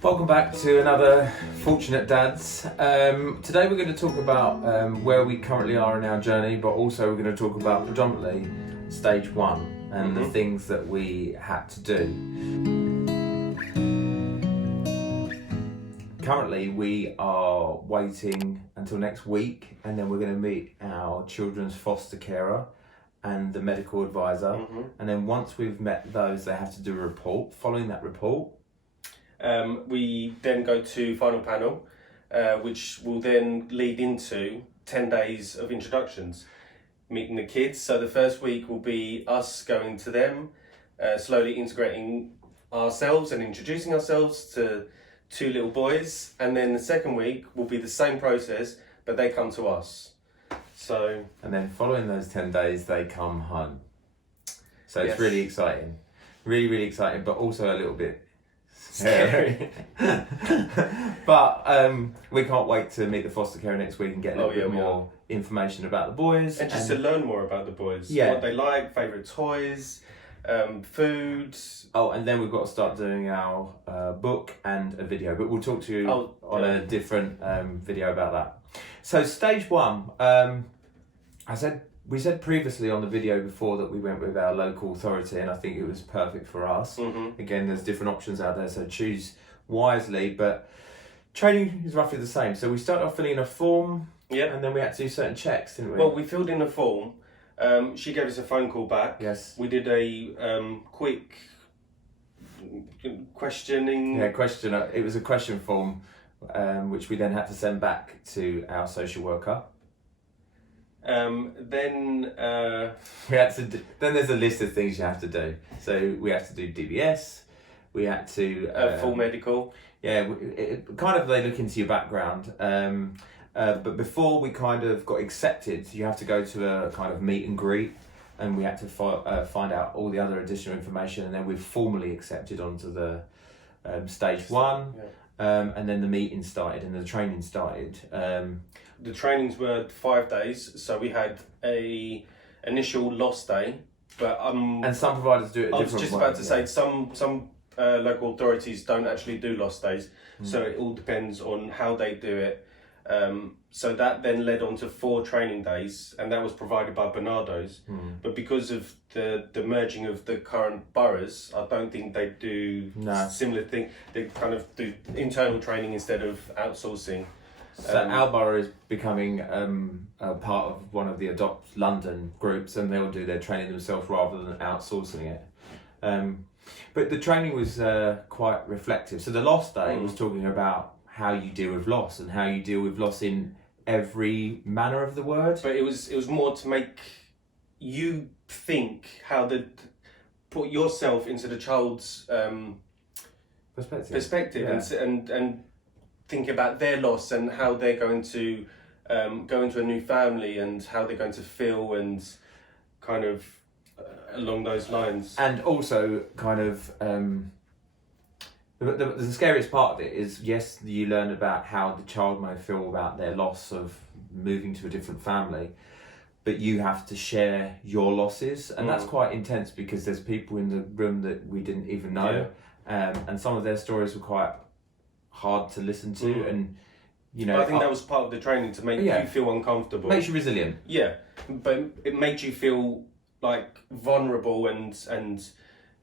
Welcome back to another Fortunate Dads. Today we're going to talk about where we currently are in our journey, but also we're going to talk about predominantly stage one and the things that we had to do. Currently we are waiting until next week, and then we're going to meet our children's foster carer and the medical advisor, and then once we've met those, they have to do a report. Following that report, we then go to final panel, which will then lead into 10 days of introductions, meeting the kids. So the first week will be us going to them, slowly integrating ourselves and introducing ourselves to two little boys. And then the second week will be the same process, but they come to us. So, and then following those 10 days, they come home. So it's really exciting. Really exciting, but also a little bit scary. But we can't wait to meet the foster carer next week and get a little bit more information about the boys. And just to learn more about the boys. Yeah. What they like, favourite toys, food. Oh, and then we've got to start doing our book and a video, but we'll talk to you on a different video about that. So stage one, we said previously on the video before that we went with our local authority, and I think it was perfect for us. Again, there's different options out there, so choose wisely, but training is roughly the same. So we started off filling in a form, and then we had to do certain checks, didn't we? Well, we filled in a form. She gave us a phone call back. Yes. We did a quick questioning. Yeah, question. It was a question form, which we then had to send back to our social worker. Then we had to then there's a list of things you have to do. So we have to do DBS. We had to full medical. Yeah, kind of they look into your background. But before we kind of got accepted, you have to go to a kind of meet and greet, and we had to find out all the other additional information, and then we're formally accepted onto the stage one. And then the meeting started and the training started. The trainings were 5 days, so we had a initial loss day, but and some providers do it. I was just about to say some local authorities don't actually do loss days, so it all depends on how they do it. So that then led on to 4 training days, and that was provided by Bernardo's. But because of the merging of the current boroughs, I don't think they do similar thing. They kind of do internal training instead of outsourcing. So our borough is becoming a part of one of the Adopt London groups, and they'll do their training themselves rather than outsourcing it. But the training was quite reflective. So the loss day was talking about how you deal with loss and how you deal with loss in every manner of the word. But it was more to make you think how put yourself into the child's perspective and think about their loss and how they're going to go into a new family and how they're going to feel and kind of along those lines. And also kind of the scariest part of it is, yes, you learn about how the child may feel about their loss of moving to a different family, but you have to share your losses, and that's quite intense because there's people in the room that we didn't even know, and some of their stories were quite hard to listen to, and you know, I think that was part of the training to make you feel uncomfortable. Makes you resilient. Yeah, but it made you feel like vulnerable and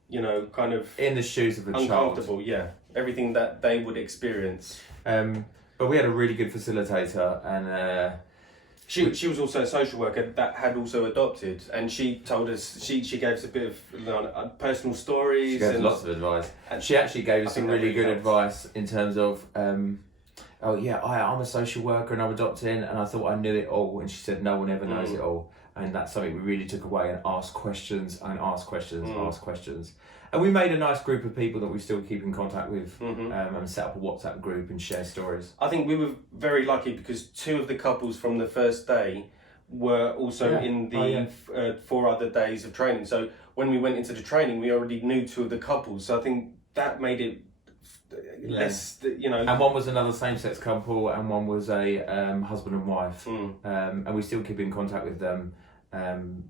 you know, kind of in the shoes of a uncomfortable. child. Yeah, everything that they would experience. But we had a really good facilitator, and she was also a social worker that had also adopted, and she told us she gave us a bit of personal stories. She gave us lots of advice. And she actually gave us some really good advice in terms of, I'm a social worker and I'm adopting, and I thought I knew it all, and she said no one ever knows it all. And that's something we really took away, and asked questions and asked questions and asked questions. And we made a nice group of people that we still keep in contact with, and set up a WhatsApp group and share stories. I think we were very lucky because 2 of the couples from the first day were also in the 4 other days of training. So when we went into the training, we already knew 2 of the couples. So I think that made it less, you know. And one was another same-sex couple, and one was a husband and wife. And we still keep in contact with them.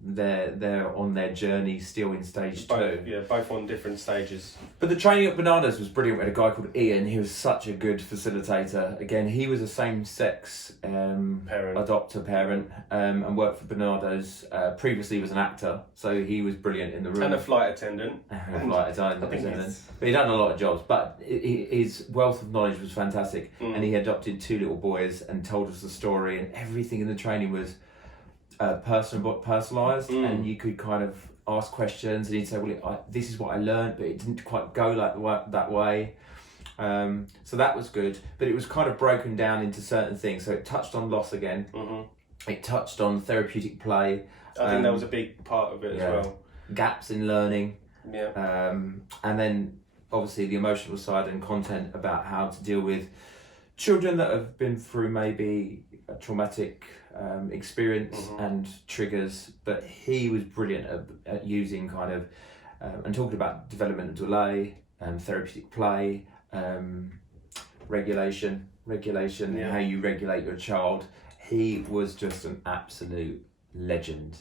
they're on their journey still in stage two. Yeah, both on different stages. But the training at Bananas was brilliant. We had a guy called Ian. He was such a good facilitator. Again, he was a same-sex adopter parent and worked for Bernardo's. Previously, he was an actor, so he was brilliant in the room. And a flight attendant. But he'd done a lot of jobs. But his wealth of knowledge was fantastic. And he adopted 2 little boys and told us the story. And everything in the training was personalised, and you could kind of ask questions, and he'd say, well, this is what I learned, but it didn't quite go that way. So that was good, but it was kind of broken down into certain things. So it touched on loss again. It touched on therapeutic play. I think that was a big part of it as well. Gaps in learning. Yeah. And then obviously the emotional side and content about how to deal with children that have been through maybe a traumatic experience and triggers, but he was brilliant at using kind of and talking about developmental delay, therapeutic play, regulation, how you regulate your child. He was just an absolute legend.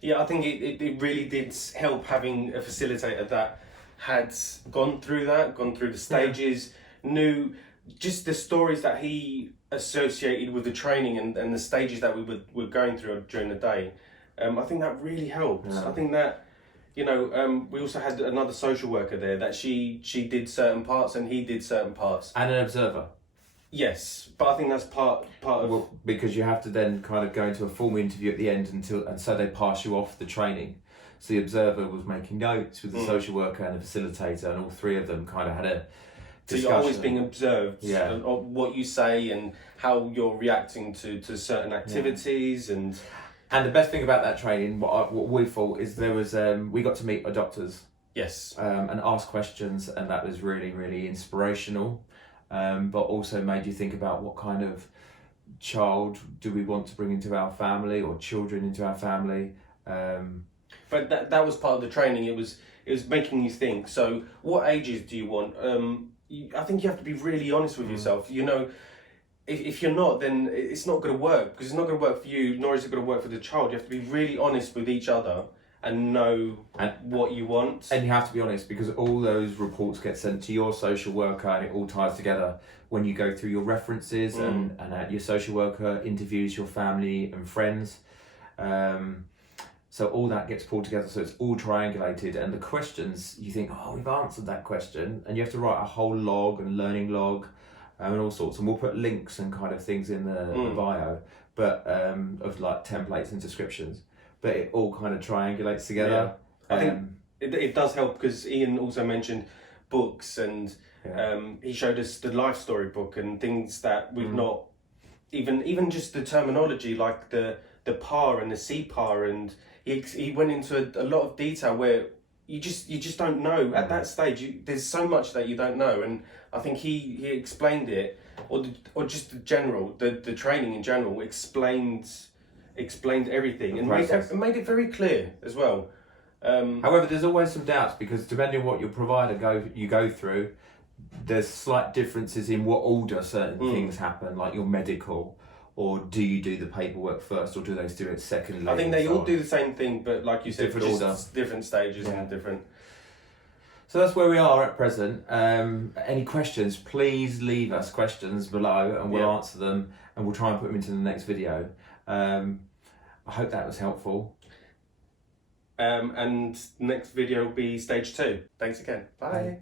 Yeah, I think it really did help having a facilitator that had gone through the stages, knew just the stories that he associated with the training and the stages that we were going through during the day. I think that really helped. I think that, we also had another social worker there that she did certain parts and he did certain parts. And an observer. Yes, but I think that's part of... Well, because you have to then kind of go into a formal interview at the end and so they pass you off the training. So the observer was making notes with the social worker and the facilitator, and all 3 of them kind of had a discussion. So you're always being observed of what you say and how you're reacting to certain activities and the best thing about that training, what we thought, is there was we got to meet adopters. Yes. And ask questions, and that was really, really inspirational. But also made you think about what kind of child do we want to bring into our family, or children into our family. But that was part of the training. It was making you think. So what ages do you want? I think you have to be really honest with yourself. If you're not, then it's not going to work, because it's not going to work for you, nor is it going to work for the child. You have to be really honest with each other and know what you want. And you have to be honest, because all those reports get sent to your social worker, and it all ties together when you go through your references and your social worker interviews your family and friends. So all that gets pulled together, so it's all triangulated, and the questions, you think, we've answered that question, and you have to write a whole log and learning log and all sorts, and we'll put links and kind of things in the bio, but of like templates and descriptions, but it all kind of triangulates together. I think it does help, because Ian also mentioned books, and he showed us the life story book and things that we've not, even just the terminology, like the PAR and the CPAR, and he went into a lot of detail where you just don't know at that stage. There's so much that you don't know, and I think he explained it, or just the training in general explained everything and made it very clear as well. However, there's always some doubts, because depending on what your provider go through, there's slight differences in what order certain things happen, like your medical. Or do you do the paperwork first, or do they do it secondly? I think they all do the same thing, but like you said, different stages and different. So that's where we are at present. Any questions, please leave us questions below, and we'll answer them, and we'll try and put them into the next video. I hope that was helpful. And next video will be stage 2. Thanks again. Bye.